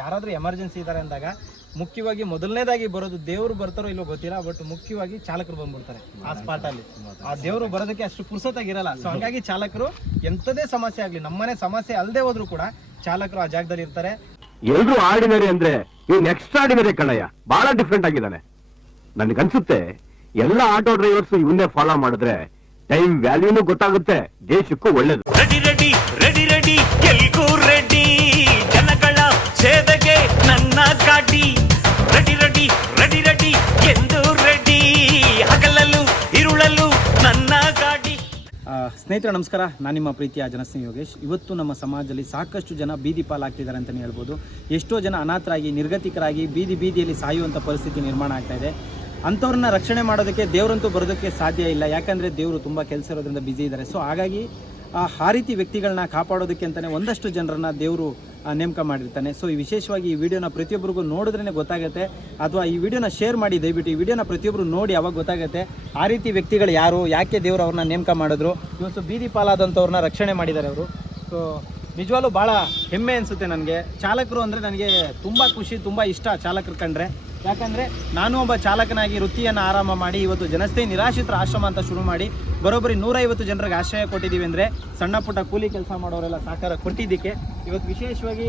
ಯಾರಾದರೂ ಎಮರ್ಜೆನ್ಸಿ ಇದ್ದಾರೆ ಅಂದಾಗ ಮುಖ್ಯವಾಗಿ ಮೊದಲನೇದಾಗಿ ಬರೋದು ದೇವರು ಬರ್ತಾರೋ ಇಲ್ಲೋ ಗೊತ್ತಿಲ್ಲ, ಬಟ್ ಮುಖ್ಯವಾಗಿ ಚಾಲಕರು ಬಂದ್ಬಿಡ್ತಾರೆ ಆ ಸ್ಪಾಟಲ್ಲಿ. ಆ ದೇವರು ಬರೋದಕ್ಕೆ ಅಷ್ಟು ಪುರ್ಸೊತ್ತಾಗಿರಲ್ಲ. ಸೊ ಹಂಗಾಗಿ ಚಾಲಕರು ಎಂಥದೇ ಸಮಸ್ಯೆ ಆಗಲಿ, ನಮ್ಮನೆ ಸಮಸ್ಯೆ ಅಲ್ಲದೆ ಹೋದ್ರು ಕೂಡ ಚಾಲಕರು ಆ ಜಾಗದಲ್ಲಿ ಇರ್ತಾರೆ. ಎಲ್ರು ಆರ್ಡಿನರಿ ಅಂದ್ರೆ ಇವ್ನು ಎಕ್ಸ್ಟ್ರಾರ್ಡಿನರಿ ಕಣಯ್ಯ, ಬಹಳ ಡಿಫ್ರೆಂಟ್ ಆಗಿದ್ದಾನೆ. ನನ್ಗನ್ಸುತ್ತೆ ಎಲ್ಲ ಆಟೋ ಡ್ರೈವರ್ಸ್ ಇವನ್ನೇ ಫಾಲೋ ಮಾಡಿದ್ರೆ ಟೈಮ್ ವ್ಯಾಲ್ಯೂನು ಗೊತ್ತಾಗುತ್ತೆ, ದೇಶಕ್ಕೂ ಒಳ್ಳೇದು. ರೆಡಿ ರೆಡಿ ರೆಡಿ ರೆಡಿ ಎಲ್ಗೂ ರೆಡಿ, ಜನಗಳ ಸೇವೆಗೆ ನನ್ನ ಗಾಡಿ. ರೆಡಿ ರೆಡಿ ರೆಡಿ ರೆಡಿ ಎಂದು ರೆಡಿ, ಹಗಲಲ್ಲೂ ಇರುಳಲ್ಲೂ ನನ್ನ ಗಾಡಿ. ಸ್ನೇಹಿತರೆ ನಮಸ್ಕಾರ, ನಾನು ನಿಮ್ಮ ಪ್ರೀತಿಯ ಜನಸ್ನೇಹಿ ಯೋಗೇಶ್. ಇವತ್ತು ನಮ್ಮ ಸಮಾಜದಲ್ಲಿ ಸಾಕಷ್ಟು ಜನ ಬೀದಿ ಪಾಲಾಗ್ತಿದ್ದಾರೆ ಅಂತಲೇ ಹೇಳ್ಬೋದು. ಎಷ್ಟೋ ಜನ ಅನಾಥರಾಗಿ ನಿರ್ಗತಿಕರಾಗಿ ಬೀದಿಯಲ್ಲಿ ಸಾಯುವಂಥ ಪರಿಸ್ಥಿತಿ ನಿರ್ಮಾಣ ಆಗ್ತಾ ಇದೆ. ಅಂಥವ್ರನ್ನ ರಕ್ಷಣೆ ಮಾಡೋದಕ್ಕೆ ದೇವರಂತೂ ಬರೋದಕ್ಕೆ ಸಾಧ್ಯ ಇಲ್ಲ, ಯಾಕಂದರೆ ದೇವರು ತುಂಬ ಕೆಲಸ ಇರೋದ್ರಿಂದ ಬ್ಯುಸಿ ಇದ್ದಾರೆ. ಸೊ ಹಾಗಾಗಿ ಆ ರೀತಿ ವ್ಯಕ್ತಿಗಳನ್ನ ಕಾಪಾಡೋದಕ್ಕೆ ಅಂತಲೇ ಒಂದಷ್ಟು ಜನರನ್ನ ದೇವರು ನೇಮಕ ಮಾಡಿರ್ತಾನೆ. ಸೊ ಈ ವಿಶೇಷವಾಗಿ ಈ ವಿಡಿಯೋನ ಪ್ರತಿಯೊಬ್ಬರಿಗೂ ನೋಡಿದ್ರೇ ಗೊತ್ತಾಗುತ್ತೆ, ಅಥವಾ ಈ ವಿಡಿಯೋನ ಶೇರ್ ಮಾಡಿ. ದಯವಿಟ್ಟು ಈ ವಿಡಿಯೋನ ಪ್ರತಿಯೊಬ್ಬರು ನೋಡಿ, ಅವಾಗ ಗೊತ್ತಾಗುತ್ತೆ ಆ ರೀತಿ ವ್ಯಕ್ತಿಗಳು ಯಾರು, ಯಾಕೆ ದೇವರು ಅವ್ರನ್ನ ನೇಮಕ ಮಾಡಿದ್ರು, ಇವತ್ತು ಬೀದಿ ಪಾಲಾದಂಥವ್ರನ್ನ ರಕ್ಷಣೆ ಮಾಡಿದ್ದಾರೆ ಅವರು. ಸೊ ನಿಜವಾಗ್ಲೂ ಭಾಳ ಹೆಮ್ಮೆ ಅನಿಸುತ್ತೆ ನನಗೆ. ಚಾಲಕರು ಅಂದರೆ ನನಗೆ ತುಂಬ ಖುಷಿ, ತುಂಬ ಇಷ್ಟ ಚಾಲಕರು ಕಂಡ್ರೆ. ಯಾಕಂದರೆ ನಾನು ಒಬ್ಬ ಚಾಲಕನಾಗಿ ವೃತ್ತಿಯನ್ನು ಆರಂಭ ಮಾಡಿ ಇವತ್ತು ಜನಸ್ನೇಹಿ ನಿರಾಶ್ರಿತರ ಆಶ್ರಮ ಅಂತ ಶುರು ಮಾಡಿ ಬರೋಬ್ಬರಿ 150 ಜನರಿಗೆ ಆಶ್ರಯ ಕೊಟ್ಟಿದ್ದೀವಿ. ಅಂದರೆ ಸಣ್ಣ ಪುಟ್ಟ ಕೂಲಿ ಕೆಲಸ ಮಾಡೋರೆಲ್ಲ ಸಹಕಾರ ಕೊಟ್ಟಿದ್ದಕ್ಕೆ ಇವತ್ತು ವಿಶೇಷವಾಗಿ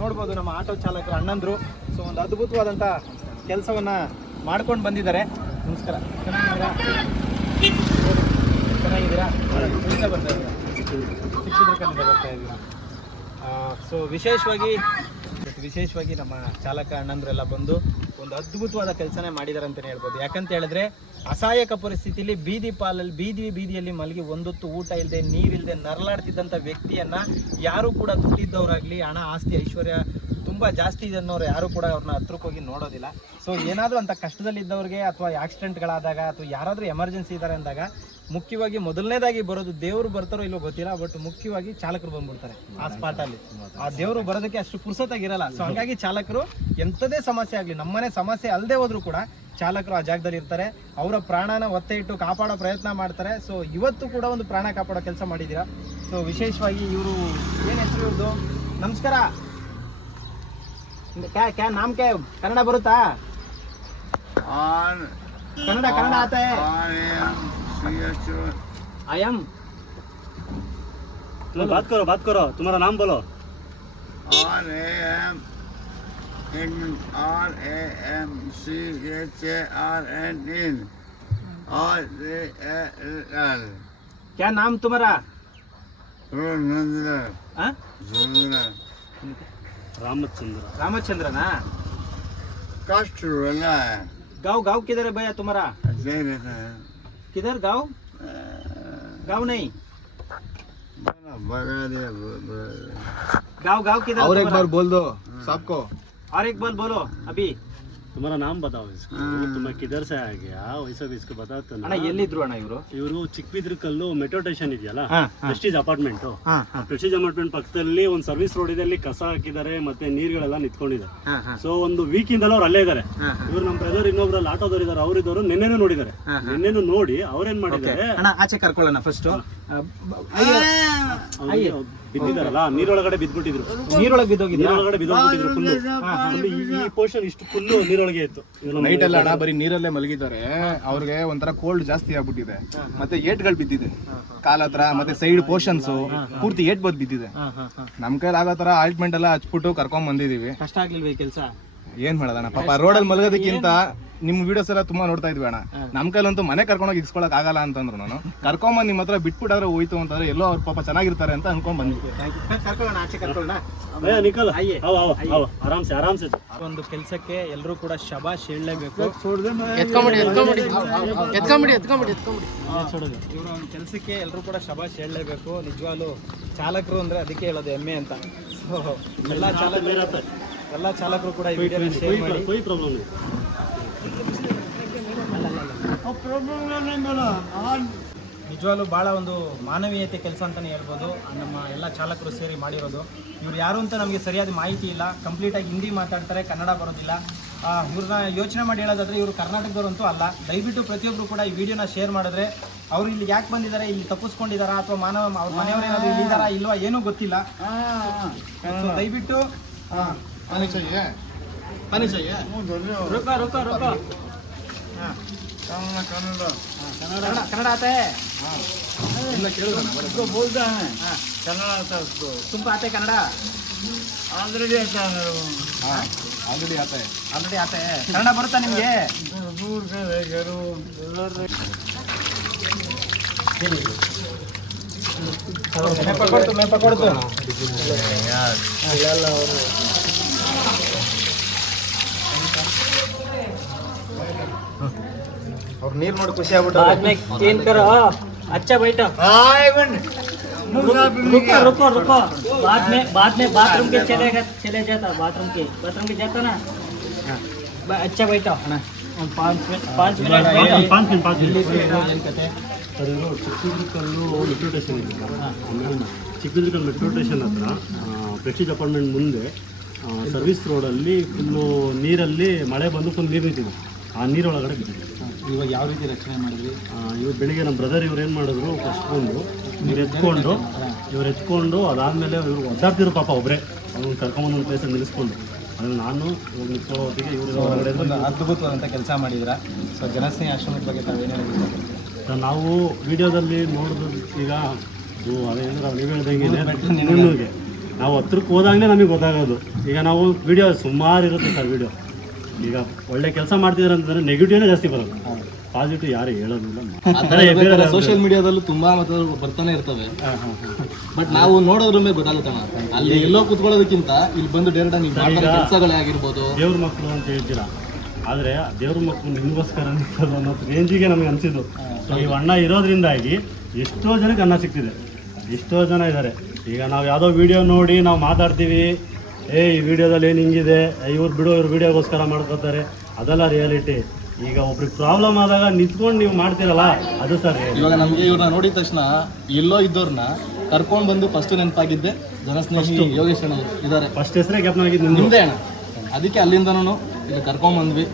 ನೋಡ್ಬೋದು ನಮ್ಮ ಆಟೋ ಚಾಲಕರು ಅಣ್ಣಂದರು. ಸೊ ಒಂದು ಅದ್ಭುತವಾದಂಥ ಕೆಲಸವನ್ನು ಮಾಡ್ಕೊಂಡು ಬಂದಿದ್ದಾರೆ. ನಮಸ್ಕಾರ, ಚೆನ್ನಾಗಿದ್ದೀರಾ? ಬರ್ತಾ ಇದ್ದೀರಾ? ಚಿಕ್ಕದ್ರಕಲ್ಲಿಂದ ಬರ್ತಾ ಇದ್ದೀರಾ? ಸೊ ವಿಶೇಷವಾಗಿ ನಮ್ಮ ಚಾಲಕ ಅಣ್ಣಂದ್ರೆಲ್ಲ ಬಂದು ಒಂದು ಅದ್ಭುತವಾದ ಕೆಲಸನೇ ಮಾಡಿದ್ದಾರೆ ಅಂತಲೇ ಹೇಳ್ಬೋದು. ಯಾಕಂತ ಹೇಳಿದ್ರೆ ಅಸಹಾಯಕ ಪರಿಸ್ಥಿತಿಯಲ್ಲಿ ಬೀದಿಯಲ್ಲಿ ಮಲಗಿ ಒಂದೊತ್ತು ಊಟ ಇಲ್ಲದೆ ನೀರಿಲ್ಲದೆ ನರಳಾಡ್ತಿದ್ದಂಥ ವ್ಯಕ್ತಿಯನ್ನು ಯಾರೂ ಕೂಡ ದುಡ್ಡಿದ್ದವರಾಗಲಿ, ಹಣ ಆಸ್ತಿ ಐಶ್ವರ್ಯ ತುಂಬ ಜಾಸ್ತಿ ಇದೆ ಅನ್ನೋರು ಯಾರೂ ಕೂಡ ಅವ್ರನ್ನ ಹತ್ರಕ್ಕೆ ಹೋಗಿ ನೋಡೋದಿಲ್ಲ. ಸೊ ಏನಾದರೂ ಅಂಥ ಕಷ್ಟದಲ್ಲಿದ್ದವ್ರಿಗೆ ಅಥವಾ ಆಕ್ಸಿಡೆಂಟ್ಗಳಾದಾಗ ಅಥವಾ ಯಾರಾದರೂ ಎಮರ್ಜೆನ್ಸಿ ಇದ್ದಾರೆ ಅಂದಾಗ ಮುಖ್ಯವಾಗಿ ಮೊದಲನೇದಾಗಿ ಬರೋದು ದೇವರು ಬರ್ತಾರೋ ಇಲ್ಲೋ ಗೊತ್ತಿಲ್ಲ, ಬಟ್ ಮುಖ್ಯವಾಗಿ ಚಾಲಕರು ಬಂದ್ಬಿಡ್ತಾರೆ ಆ ಸ್ಪಾಟಲ್ಲಿ. ಆ ದೇವರು ಬರೋದಕ್ಕೆ ಅಷ್ಟು ಪುರ್ಸೊತ್ತಾಗಿರಲ್ಲ. ಸೊ ಹಂಗಾಗಿ ಚಾಲಕರು ಎಂಥದೇ ಸಮಸ್ಯೆ ಆಗಲಿ, ನಮ್ಮನೆ ಸಮಸ್ಯೆ ಅಲ್ಲದೆ ಹೋದ್ರು ಕೂಡ ಚಾಲಕರು ಆ ಜಾಗದಲ್ಲಿ ಇರ್ತಾರೆ. ಅವರ ಪ್ರಾಣನ ಒತ್ತೆ ಇಟ್ಟು ಕಾಪಾಡೋ ಪ್ರಯತ್ನ ಮಾಡ್ತಾರೆ. ಸೊ ಇವತ್ತು ಕೂಡ ಒಂದು ಪ್ರಾಣ ಕಾಪಾಡೋ ಕೆಲಸ ಮಾಡಿದ್ದೀರಾ. ಸೊ ವಿಶೇಷವಾಗಿ ಇವರು ಏನು ಹೆಸರು ಇವ್ರದ್ದು? ನಮಸ್ಕಾರ. ಕ್ಯಾ ನಾಮ್ ಕ್ಯಾ? ಕನ್ನಡ ಬರುತ್ತಾ? ಕನ್ನಡ ಆತ ಹೈ? I am. तुम बात करो, तुम्हारा नाम बोलो। क्या नाम तुम्हारा? रामचंद्र ना? गाँव किधर है भैया तुम्हारा? किधर गाँव नहीं? गाँव किधर? और एक बार बोल दो सबको, और एक बार बोलो अभी। तुम्हारा नाम बताओ इसको, तुम्हें किधर से आ गया वैसा भी इसको बताओ ना. ಅಣ್ಣ ಎಲ್ಲಿದ್ರು ಅಣ್ಣ ಇವರು? ಇವರು ಚಿಕ್ಕಬಿದ್ರಕಲ್ಲು ಮೆಟ್ರೋ ಸ್ಟೇಷನ್ ಇದೆಯಲ್ಲ, ಪ್ರೆಸ್ಟೀಜ್ ಅಪಾರ್ಟ್ಮೆಂಟ್. ಹಾ ಪ್ರೆಸ್ಟೀಜ್ ಅಪಾರ್ಟ್ಮೆಂಟ್ ಪಕ್ಕದಲ್ಲಿ ಒಂದು ಸರ್ವಿಸ್ ರೋಡ್ ಇದೆ, ಅಲ್ಲಿ ಕಸ ಹಾಕಿದ್ದಾರೆ ಮತ್ತೆ ನೀರುಗಳೆಲ್ಲ ನಿಂತ್ಕೊಂಡಿದೆ. ಸೊ ಒಂದು ವೀಕ್ ಇಂದಲ್ಲ ಅವ್ರು ಅಲ್ಲೇ ಇದಾರೆ. ಇವ್ರು ನಮ್ಮ ಬ್ರದರ್ ಇನ್ನೊಬ್ರಲ್ಲಿ ಆಟೋದವ್ರು ಇದಾರೆ, ಅವರಿದ್ದವರು ನಿನ್ನೆನೂ ನೋಡಿದ್ದಾರೆ. ನಿನ್ನೆನೂ ನೋಡಿ ಅವ್ರೇನ್ ಮಾಡಿದ್ದಾರೆ, ಅಣ್ಣ ಆಚೆ ಕರ್ಕೊಳ್ಳೋಣ ಫಸ್ಟ್. ಬಿದ್ದಿದಾರಲ್ಲ, ನೀರೊಳಗಡೆ ಬಿದ್ಬಿಟ್ಟಿದ್ರು. ನೀರೊಳಗೆ ಬಿದ್ದೋಗ್ಬಿಟ್ಟಿದ್ರು ಫುಲ್ಲು. ಈ ಪೋರ್ಷನ್ ಇಷ್ಟು ಫುಲ್ಲು ನೀರೊಳಗೆ ಇತ್ತು. ನೈಟ್ ಎಲ್ಲ ಅಣ್ಣ ಬರೀ ನೀರಲ್ಲೇ ಮಲಗಿದ್ದಾರೆ. ಅವ್ರಿಗೆ ಒಂಥರ ಕೋಲ್ಡ್ ಜಾಸ್ತಿ ಆಗ್ಬಿಟ್ಟಿದೆ, ಮತ್ತೆ ಏಟ್ಗಳು ಬಿದ್ದಿದೆ ಕಾಲ ಹತ್ರ, ಮತ್ತೆ ಸೈಡ್ ಪೋರ್ಷನ್ಸ್ ಪೂರ್ತಿ ಏಟ್ ಬಿದ್ದಿದೆ. ನಮ್ ಕೈಲಿ ಆಗೋ ತರ ಆಲ್ಟ್ಮೆಂಟ್ ಎಲ್ಲ ಹಚ್ಬಿಟ್ಟು ಕರ್ಕೊಂಡ್ ಬಂದಿದೀವಿ. ಕಷ್ಟ ಆಗ್ಲಿಲ್ವ ಈ ಕೆಲಸ? ಏನ್ ಮಾಡೋದಣ್ಣ, ಪಾಪ ರೋಡಲ್ಲಿ ಮಲಗೋದಕ್ಕಿಂತ ನಿಮ್ ವಿಡಿಯೋಸ್ ಎಲ್ಲ ತುಂಬಾ ನೋಡ್ತಾ ಇದ್ವಿ ಅಣ್ಣ. ನಮ್ ಕೈಲಂತೂ ಮನೆ ಕರ್ಕೊಂಡೋಗಿ ಇಸ್ಕೊಳಕ್ ಆಗಲ್ಲ ಅಂತಂದ್ರು ನಾನು ಕರ್ಕೊಂಬಂದ್ ನಿಮ್ ಹತ್ರ ಬಿಟ್ಬಿಟ್ಟಾದ್ರೆ ಹೋಯ್ತು ಅಂತಂದ್ರೆ ಎಲ್ಲೋ ಅವ್ರ ಪಾಪ ಚೆನ್ನಾಗಿರ್ತಾರೆ ಅಂತ ಅನ್ಕೊಂಡ್ ಬಂದ್ವಿ. ಆರಾಮ್ಸೆ ಒಂದು ಕೆಲಸಕ್ಕೆ ಎಲ್ಲರೂ ಕೂಡ ಶಬಾಷ್ ಹೇಳಲೇಬೇಕು. ಇವರು ಒಂದು ಕೆಲಸಕ್ಕೆ ಎಲ್ಲರೂ ಕೂಡ ಶಬಾಷ್ ಹೇಳಲೇಬೇಕು. ನಿಜವಾಗ್ಲೂ ಚಾಲಕರು ಅಂದ್ರೆ ಅದಕ್ಕೆ ಹೇಳೋದು ಹೆಮ್ಮೆ ಅಂತ. ಸೊ ಎಲ್ಲ ಚಾಲಕರು ಕೂಡ ಈ ವಿಡಿಯೋನ ಶೇರ್ ಮಾಡಿ. ನಿಜವಾಗ್ಲೂ ಭಾಳ ಒಂದು ಮಾನವೀಯತೆ ಕೆಲಸ ಅಂತಲೇ ಹೇಳ್ಬೋದು. ನಮ್ಮ ಎಲ್ಲ ಚಾಲಕರು ಸೇರಿ ಮಾಡಿರೋದು. ಇವ್ರು ಯಾರು ಅಂತ ನಮಗೆ ಸರಿಯಾದ ಮಾಹಿತಿ ಇಲ್ಲ. ಕಂಪ್ಲೀಟಾಗಿ ಹಿಂದಿ ಮಾತಾಡ್ತಾರೆ, ಕನ್ನಡ ಬರೋದಿಲ್ಲ. ಇವ್ರನ್ನ ಯೋಚನೆ ಮಾಡಿ ಹೇಳೋದಾದರೆ ಇವರು ಕರ್ನಾಟಕದವರಂತೂ ಅಲ್ಲ. ದಯವಿಟ್ಟು ಪ್ರತಿಯೊಬ್ಬರು ಕೂಡ ಈ ವಿಡಿಯೋನ ಶೇರ್ ಮಾಡಿದ್ರೆ ಅವ್ರು ಇಲ್ಲಿ ಯಾಕೆ ಬಂದಿದ್ದಾರೆ, ಇಲ್ಲಿ ತಪ್ಪಿಸ್ಕೊಂಡಿದ್ದಾರಾ ಅಥವಾ ಅವ್ರ ಮನೆಯವರೇನಾದ್ರು ಇಲ್ಲಿದ್ದಾರಾ ಇಲ್ವಾ ಏನೂ ಗೊತ್ತಿಲ್ಲ. ದಯವಿಟ್ಟು पानी चाहिए पानी चाहिए रुको रुको रुको कन्नड़ आता है ಇಲ್ಲ ಕೇಳಿದ उसको बोलता है कन्नड़ आता है उसको तुमको आते है कन्नड़ ऑलरेडी आता है हाँ ऑलरेडी आता है ऑलरेडी आता है कन्नड़ ಬರುತ್ತಾ ನಿಮಗೆ मैं पकड़तो और ನೀರು ನೋಡಿ ಖುಷಿ ಆಗ್ಬಿಟ್ಟು बाद में चेंज करो अच्छा बैठो रुको रुको रुको बाद में बाथरूम के चले जाता बाथरूम के जाता ना अच्छा बैठो ಅಣ್ಣ 5 मिनट ಸರ್ ಇವರು ಚಿಕ್ಕಬಿದ್ರಿ ಕಲ್ಲು ಮೆಟ್ರೋ ಸ್ಟೇಷನ್ ಇದೆ ಚಿಕ್ಕಬಿದ್ರಿ ಕಲ್ಲು ಮೆಟ್ರೋ ಸ್ಟೇಷನ್ ಹತ್ರ ಪ್ರೆಸ್ಟೀಜ್ ಅಪಾರ್ಟ್ಮೆಂಟ್ ಮುಂದೆ ಸರ್ವಿಸ್ ರೋಡಲ್ಲಿ ಫುಲ್ಲು ನೀರಲ್ಲಿ ಮಳೆ ಬಂದು ಫುಲ್ ನೀರು ನಿಂತಿದೆ ಆ ನೀರೊಳಗಡೆ ಬಿದ್ದಿದೆ. ಇವಾಗ ಯಾವ ರೀತಿ ರಕ್ಷಣೆ ಮಾಡಿದ್ರಿ ಇವ್ರು ಬೆಳಿಗ್ಗೆ ನಮ್ಮ ಬ್ರದರ್ ಇವ್ರು ಏನು ಮಾಡಿದ್ರು ಫಸ್ಟ್ ಬಂದು ಇವ್ರು ಎತ್ಕೊಂಡು ಅದಾದಮೇಲೆ ಇವ್ರು ಒದ್ದಾಡ್ತಿದ್ರು ಪಾಪ ಒಬ್ಬರೇ ಅವ್ನು ಕರ್ಕೊಂಬಂದು ಒಂದು ಪ್ಲೇಸಲ್ಲಿ ನಿಲ್ಲಿಸ್ಕೊಂಡು ಅದನ್ನು ನಾನು ಇವಾಗ ನಿಂತ್ಕೊಳ್ಳೋ ಹೊತ್ತಿಗೆ ಇವರು ಹೊರಗಡೆ ಒಂದು ಅದ್ಭುತವಾದಂಥ ಕೆಲಸ ಮಾಡಿದ್ರ ಸೊ ಜನಸ್ನೇಹಿ ಆಶ್ರಮದ ಬಗ್ಗೆ ತಾವೇನು ಹೇಳಿದ್ರೆ ನಾವು ವಿಡಿಯೋದಲ್ಲಿ ನೋಡಿದ್ರು ಈಗ ಅದೇನಂದ್ರೆ ನೀವು ಹೇಳ್ದಂಗೆ ನಿಮಗೆ ನಾವು ಹತ್ರಕ್ಕೆ ಹೋದಾಗಲೇ ನಮಗೆ ಗೊತ್ತಾಗೋದು. ಈಗ ನಾವು ವಿಡಿಯೋ ಸುಮಾರು ಇರುತ್ತೆ ಸರ್ ವಿಡಿಯೋ. ಈಗ ಒಳ್ಳೆ ಕೆಲಸ ಮಾಡ್ತಿದ್ದಾರೆ ಅಂತಂದರೆ ನೆಗೆಟಿವ್ನೇ ಜಾಸ್ತಿ ಬರೋದು, ಪಾಸಿಟಿವ್ ಯಾರು ಹೇಳೋದಿಲ್ಲ. ಸೋಷಿಯಲ್ ಮೀಡಿಯಾದಲ್ಲೂ ತುಂಬಾ ಮಾತಾಡ ಬರ್ತಾನೆ ಇರ್ತವೆ, ಬಟ್ ನಾವು ನೋಡೋದ್ರ ಮೇಲೆ ಗೊತ್ತಾಗುತ್ತಣ್ಣ. ಅಲ್ಲಿ ಎಲ್ಲೋ ಕುತ್ಕೊಳ್ಳೋದಕ್ಕಿಂತ ಇಲ್ಲಿ ಬಂದು ಡೈರೆಕ್ಟ್ ನೀವು ಮಾಡೋ ಕೆಲಸಗಳೇ ಆಗಿರ್ಬೋದು. ದೇವ್ರ ಮಕ್ಕಳು ಅಂತ ಹೇಳ್ತೀರಾ, ಆದರೆ ದೇವ್ರ ಮಕ್ಕಳು ನಿಮಗೋಸ್ಕರ ನಿಂತದ್ದು ಅನ್ನೋ ರೇಂಜಿಗೆ ನಮಗೆ ಅನಿಸಿದ್ದು. ಸೊ ಈ ಅಣ್ಣ ಇರೋದ್ರಿಂದಾಗಿ ಎಷ್ಟೋ ಜನಕ್ಕೆ ಅನ್ನ ಸಿಗ್ತಿದೆ, ಎಷ್ಟೋ ಜನ ಇದ್ದಾರೆ. ಈಗ ನಾವು ಯಾವುದೋ ವಿಡಿಯೋ ನೋಡಿ ನಾವು ಮಾತಾಡ್ತೀವಿ, ಈ ವಿಡಿಯೋದಲ್ಲಿ ಏನು ಹಿಂಗಿದೆ, ಇವ್ರು ವಿಡಿಯೋಗೋಸ್ಕರ ಮಾಡ್ಕೋತಾರೆ, ಅದೆಲ್ಲ ರಿಯಾಲಿಟಿ. ಈಗ ಒಬ್ರಿಗೆ ಪ್ರಾಬ್ಲಮ್ ಆದಾಗ ನಿಂತ್ಕೊಂಡು ನೀವು ಮಾಡ್ತೀರಲ್ಲ, ಅದು ಸರ್. ಇವಾಗ ನಮಗೆ ಇವ್ರನ್ನ ನೋಡಿದ ತಕ್ಷಣ ಎಲ್ಲೋ ಇದ್ದವ್ರನ್ನ ಕರ್ಕೊಂಡು ಬಂದು ಫಸ್ಟ್ ನೆನಪಾಗಿದ್ದೆ ಜನಸ್ನೇಹಿ ಯೋಗೇಶ್ ಅಣ್ಣ ಇದ್ದಾರೆ. ಫಸ್ಟ್ ಹೆಸರೇ ಜ್ಞಾಪನ ನಿಮ್ಮದೇ ಅಣ್ಣ, ಅದಕ್ಕೆ ಅಲ್ಲಿಂದನೂ ಈಗ ಕರ್ಕೊಂಡ್ಬಂದ್ವಿ.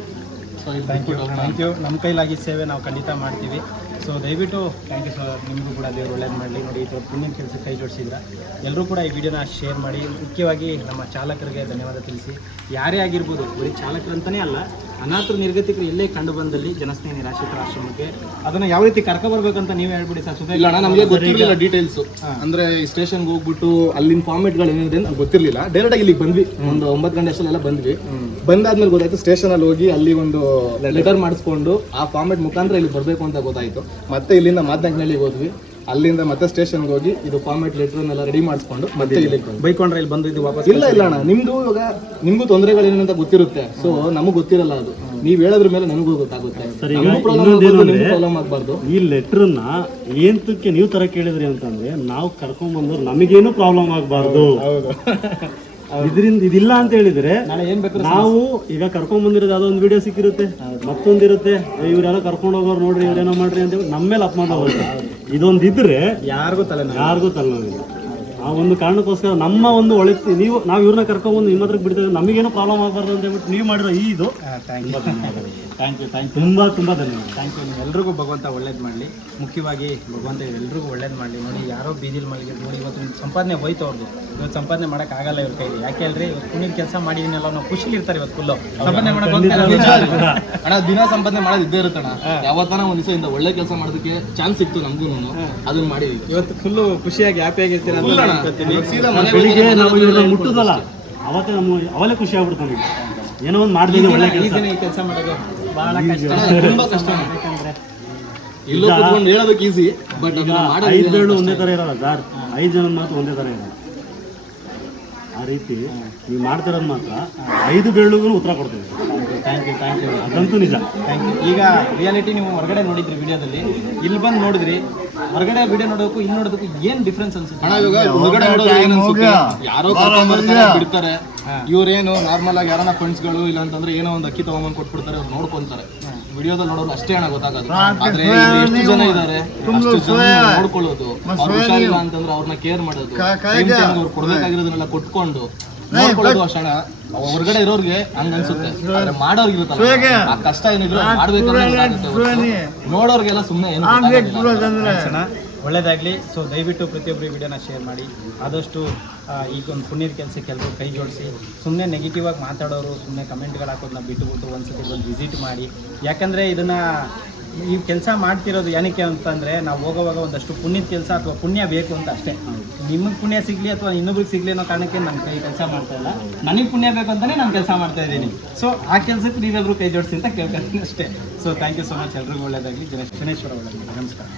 So thank you. ನಮ್ಮ ಕೈಲಾಗಿ ಸೇವೆ ನಾವು ಖಂಡಿತ ಮಾಡ್ತೀವಿ. ಸೊ ದಯವಿಟ್ಟು ಥ್ಯಾಂಕ್ ಯು ಸರ್. ನಿಮಗೂ ಕೂಡ ದೇವರು ಒಳ್ಳೇದು ಮಾಡಲಿ. ನೋಡಿ ಇದು ಪುಣ್ಯದ ಕೆಲಸಕ್ಕೆ ಕೈ ಜೋಡಿಸಿದ್ರ ಎಲ್ಲರೂ ಕೂಡ ಈ ವಿಡಿಯೋನ ಶೇರ್ ಮಾಡಿ. ಮುಖ್ಯವಾಗಿ ನಮ್ಮ ಚಾಲಕರಿಗೆ ಧನ್ಯವಾದ ತಿಳಿಸಿ. ಯಾರೇ ಆಗಿರ್ಬೋದು, ಬರೀ ಚಾಲಕರಂತಲೇ ಅಲ್ಲ, ಅನಾಥರು ನಿರ್ಗತಿಕರು ಎಲ್ಲೇ ಕಂಡು ಬಂದಲ್ಲಿ ಜನಸ್ನೇಹಿ ನಿರಾಶ್ರಿತರ ಆಶ್ರಮಕ್ಕೆ ಅದನ್ನು ಯಾವ ರೀತಿ ಕರ್ಕೊಬರ್ಬೇಕಂತ ನೀವೇ ಹೇಳ್ಬಿಡಿ ಸರ್. ಸುಧಾ ಇಲ್ಲ ಅಣ್ಣ, ನಮಗೆ ಗೊತ್ತಿರಲಿಲ್ಲ ಡೀಟೇಲ್ಸ್. ಅಂದ್ರೆ ಈ ಸ್ಟೇಷನ್ಗೆ ಹೋಗ್ಬಿಟ್ಟು ಅಲ್ಲಿನ ಫಾರ್ಮೇಟ್ಗಳು ಏನಿದೆ ಅಂತ ಗೊತ್ತಿರಲಿಲ್ಲ. ಡೈರೆಕ್ಟ್ ಆಗಿ ಇಲ್ಲಿಗೆ ಬಂದ್ವಿ, ಒಂದು 9 ಗಂಟೆ ಅಷ್ಟೆಲ್ಲ ಬಂದ್ವಿ. ಬಂದಾದ್ಮೇಲೆ ಗೊತ್ತಾಯ್ತು ಸ್ಟೇಷನಲ್ಲಿ ಹೋಗಿ ಅಲ್ಲಿ ಒಂದು ಲೆಟರ್ ಮಾಡಿಸ್ಕೊಂಡು ಆ ಫಾರ್ಮೇಟ್ ಮುಖಾಂತರ ಇಲ್ಲಿ ಬರಬೇಕು ಅಂತ ಗೊತ್ತಾಯ್ತು. ಮತ್ತೆ ಇಲ್ಲಿಂದ ಮಾದನಹಳ್ಳಿಗೆ ಹೋದ್ವಿ, ಅಲ್ಲಿಂದ ಮತ್ತೆ ಸ್ಟೇಷನ್ಗೆ ಹೋಗಿ ಇದು ಫಾರ್ಮೇಟ್ ಲೆಟರ್ನೆಲ್ಲ ರೆಡಿ ಮಾಡಿಸ್ಕೊಂಡು ಮತ್ತೆ ಇಲ್ಲಿ ಬೈಕೊಂಡ್ರೆ ಇಲ್ಲಿ ಬಂದು ಇದು ವಾಪಸ್ ಇಲ್ಲ ಅಣ್ಣ, ನಿಮ್ದು ಇವಾಗ ನಿಮ್ಗೂ ತೊಂದರೆಗಳೇನಂತ ಗೊತ್ತಿರುತ್ತೆ. ಸೊ ನಮಗ್ ಗೊತ್ತಿರಲ್ಲ, ಅದು ನೀವ್ ಹೇಳೋದ್ರ ಮೇಲೆ ನಮಗೂ ಗೊತ್ತಾಗುತ್ತೆ. ಪ್ರಾಬ್ಲಮ್ ಆಗಬಾರ್ದು. ಈ ಲೆಟರ್ನ ಏಂತಕ್ಕೆ ನೀವು ತರ ಕೇಳಿದ್ರಿ ಅಂತಂದ್ರೆ, ನಾವು ಕರ್ಕೊಂಡ್ಬಂದ್ರು ನಮಗೇನು ಪ್ರಾಬ್ಲಮ್ ಆಗಬಾರ್ದು. ಇದರಿಂದ ಇದಿಲ್ಲ ಅಂತ ಹೇಳಿದ್ರೆ ನಾವು ಈಗ ಕರ್ಕೊಂಡ್ ಬಂದಿರೋದು ಯಾವುದೋ ಒಂದು ವಿಡಿಯೋ ಸಿಕ್ಕಿರುತ್ತೆ, ಮತ್ತೊಂದಿರುತ್ತೆ, ಇವ್ರೆಲ್ಲ ಕರ್ಕೊಂಡು ಹೋಗೋರು ನೋಡ್ರಿ ಇವ್ರೇನೋ ಮಾಡ್ರಿ ಅಂತ ನಮ್ಮ ಮೇಲೆ ಅಪಮಾನ ಹೋಗುತ್ತೆ. ಇದೊಂದಿದ್ರೆ ಯಾರಿಗೂ ತಲೆನೋವಿಲ್ಲ. ಆ ಒಂದು ಕಾರಣಕ್ಕೋಸ್ಕರ ನಮ್ಮ ಒಂದು ಒಳಿತು ನಾವು ಇವ್ರನ್ನ ಕರ್ಕೊಂಡ್ಬಂದು ನಿಮ್ಮ ಹತ್ರಕ್ಕೆ ಬಿಡ್ತೇವೆ, ನಮಗೇನೋ ಪ್ರಾಬ್ಲಮ್ ಆಗಬಾರ್ದು ಅಂತ ಹೇಳ್ಬಿಟ್ಟು ನೀವು ಮಾಡಿರೋ ಇದು ಥ್ಯಾಂಕ್ ಯು ತುಂಬ ಧನ್ಯವಾದ. Thank you. ನಿಮ್ಮೆಲ್ರಿಗೂ ಭಗವಂತ ಒಳ್ಳೇದು ಮಾಡಲಿ. ಮುಖ್ಯವಾಗಿ ಭಗವಂತ ಇವೆಲ್ರಿಗೂ ಒಳ್ಳೇದು ಮಾಡಲಿ. ನೋಡಿ ಯಾರೋ ಬೀದಿಲಿ ಮಳಿಗೆ ನೋಡಿ ಇವತ್ತು ಸಂಪಾದನೆ ಹೋಯ್ತು ಅವ್ರದ್ದು. ಇವತ್ತು ಸಂಪಾದನೆ ಮಾಡೋಕ್ಕಾಗಲ್ಲ ಇವ್ರ ಕೈಲಿ. ಯಾಕೆ ಹೇಳ್ರಿ, ಇವತ್ತು ಪುಣ್ಯದ ಕೆಲಸ ಮಾಡಿದೀನಲ್ಲ, ನಾವು ಖುಷಿಲಿ ಇರ್ತಾರೆ ಇವತ್ತು ಫುಲ್ಲು ಸಂಪಾದನೆ ಅಣ್ಣ. ದಿನ ಸಂಪಾದನೆ ಮಾಡೋದು ಇದ್ದೇ ಇರುತ್ತಣ್ಣ. ಯಾವತ್ತನ ಒಂದ್ ದಿವಸ ಇಂದ ಒಳ್ಳೆ ಕೆಲಸ ಮಾಡೋದಕ್ಕೆ ಚಾನ್ಸ್ ಸಿಕ್ತು ನಮಗೂ, ಅದನ್ನ ಮಾಡಿದ್ವಿ. ಇವತ್ತು ಫುಲ್ಲು ಖುಷಿಯಾಗಿ ಹ್ಯಾಪಿಯಾಗಿರ್ತೀರ ಅಂತ ಬೆಳಿಗ್ಗೆ ನಾವು ಇವ್ರನ್ನ ಮುಟ್ಟುದಲ್ಲ, ಅವತ್ತೇ ಅವಲೇ ಖುಷಿ ಆಗ್ಬಿಡ್ತು ನಮಗೆ. ಏನೋ ಒಂದು ಮಾಡ್ತೀವಿ ಒಳ್ಳೆ ಕೆಲಸ ಮಾಡೋದು ಬಹಳ ಕಷ್ಟ, ತುಂಬಾ ಕಷ್ಟ. ಎಲ್ಲೋ ಕುತ್ಕೊಂಡು ಹೇಳೋದಕ್ಕೆ ಈಸಿ, ಬಟ್ 5 ಬೆರಳು ಒಂದೇ ಥರ ಇರಲ್ಲ ಸರ್, 5 ಜನದ ಮಾತು ಒಂದೇ ಥರ ಇರಲ್ಲ. ಆ ರೀತಿ ನೀವು ಮಾಡ್ತಿರೋದು ಮಾತ್ರ 5 ಬೆರಳಿಗೂ ಉತ್ತರ ಕೊಡ್ತೀವಿ. Thank you. ಅದಂತೂ ನಿಜ. Thank you. ಈಗ ರಿಯಾಲಿಟಿ ನೀವು ಹೊರಗಡೆ ನೋಡಿದ್ರಿ ವಿಡಿಯೋದಲ್ಲಿ, ಇಲ್ಲಿ ಬಂದು ನೋಡಿದ್ರಿ. ಹೊರಗಡೆ ವಿಡಿಯೋ ನೋಡೋಕ್ಕೂ ಇಲ್ಲಿ ನೋಡೋದಕ್ಕೂ ಏನು ಡಿಫ್ರೆನ್ಸ್ ಅನ್ಸುತ್ತೆ? ಹೊರಗಡೆ ನೋಡೋದು ಏನ್ ಅನ್ಸುತ್ತೆ, ಯಾರೋ ಬಿಡ್ತಾರೆ, ಇವ್ರೇನು ನಾರ್ಮಲ್ ಆಗಿ ಯಾರನ್ನ ಫ್ರೆಂಡ್ಸ್ಗಳು ಇಲ್ಲ ಅಂತಂದ್ರೆ ಏನೋ ಒಂದು ಅಕ್ಕಿ ತಗೊಂಬಂದು ಕೊಟ್ಬಿಡ್ತಾರೆ, ಅವ್ರು ನೋಡ್ಕೊಂತಾರೆ. ವಿಡಿಯೋದಲ್ಲಿ ನೋಡೋದು ಅಷ್ಟೇ ಅಣ್ಣ ಗೊತ್ತಾಗೋದು. ಆದ್ರೆ ಎಷ್ಟು ಜನ ಇದ್ದಾರೆ, ಅಷ್ಟು ಜನ ನೋಡ್ಕೊಳ್ಳೋದು, ಅವ್ರು ಹುಷಾರಿಲ್ಲ ಅಂತಂದ್ರೆ ಅವ್ರನ್ನ ಕೇರ್ ಮಾಡೋದು, ಅವ್ರು ಕೊಡ್ಬೇಕಾಗಿರೋದನ್ನೆಲ್ಲ ಕೊಟ್ಕೊಂಡು ನೋಡ್ಕೊಳ್ಳೋದು ಅಷ್ಟೇ. ಹೊರಗಡೆ ಇರೋರ್ಗೆ ಹಂಗ ಅನ್ಸುತ್ತೆ, ಆದ್ರೆ ಮಾಡೋರ್ಗೆ ಇರುತ್ತಲ್ಲ ಆ ಕಷ್ಟ ಏನಿದ್ರು ಮಾಡ್ಬೇಕಂದ್ರೆ ನೋಡೋರ್ಗೆಲ್ಲ ಸುಮ್ಮನೆ ಏನು ಒಳ್ಳೆಯದಾಗಲಿ. ಸೊ ದಯವಿಟ್ಟು ಪ್ರತಿಯೊಬ್ಬರು ವಿಡಿಯೋನ ಶೇರ್ ಮಾಡಿ, ಆದಷ್ಟು ಈಗ ಒಂದು ಪುಣ್ಯದ ಕೆಲಸಕ್ಕೆ ಎಲ್ಲರೂ ಕೈ ಜೋಡಿಸಿ. ಸುಮ್ಮನೆ ನೆಗೆಟಿವ್ ಆಗಿ ಮಾತಾಡೋರು, ಸುಮ್ಮನೆ ಕಮೆಂಟ್ಗಳು ಹಾಕೋದನ್ನ ಬಿಟ್ಟುಬಿಟ್ಟು ಒಂದ್ಸತಿ ಬಂದು ವಿಸಿಟ್ ಮಾಡಿ. ಯಾಕಂದರೆ ಇದನ್ನು ಈ ಕೆಲಸ ಮಾಡ್ತಿರೋದು ಏನಕ್ಕೆ ಅಂತಂದರೆ ನಾವು ಹೋಗೋವಾಗ ಒಂದಷ್ಟು ಪುಣ್ಯದ ಕೆಲಸ ಅಥವಾ ಪುಣ್ಯ ಬೇಕು ಅಂತ ಅಷ್ಟೇ. ನಿಮಗೆ ಪುಣ್ಯ ಸಿಗಲಿ ಅಥವಾ ಇನ್ನೊಬ್ರಿಗೆ ಸಿಗಲಿ ಅನ್ನೋ ಕಾರಣಕ್ಕೆ ನನ್ನ ಕೈ ಕೆಲಸ ಮಾಡ್ತಾ ಇಲ್ಲ. ನನಗೆ ಪುಣ್ಯ ಬೇಕು ಅಂತಲೇ ನಾನು ಕೆಲಸ ಮಾಡ್ತಾ ಇದ್ದೀನಿ. ಸೊ ಆ ಕೆಲಸಕ್ಕೆ ನೀವೆಲ್ಲರೂ ಕೈ ಜೋಡಿಸಿ ಅಂತ ಕೇಳ್ಕೊತೀನಿ ಅಷ್ಟೇ. So thank you so much. ಎಲ್ರಿಗೂ ಒಳ್ಳೆಯದಾಗಲಿ. ಗಣೇಶ್ವರ ಒಳ್ಳೆಯದಾಗಲಿ. ನಮಸ್ಕಾರ.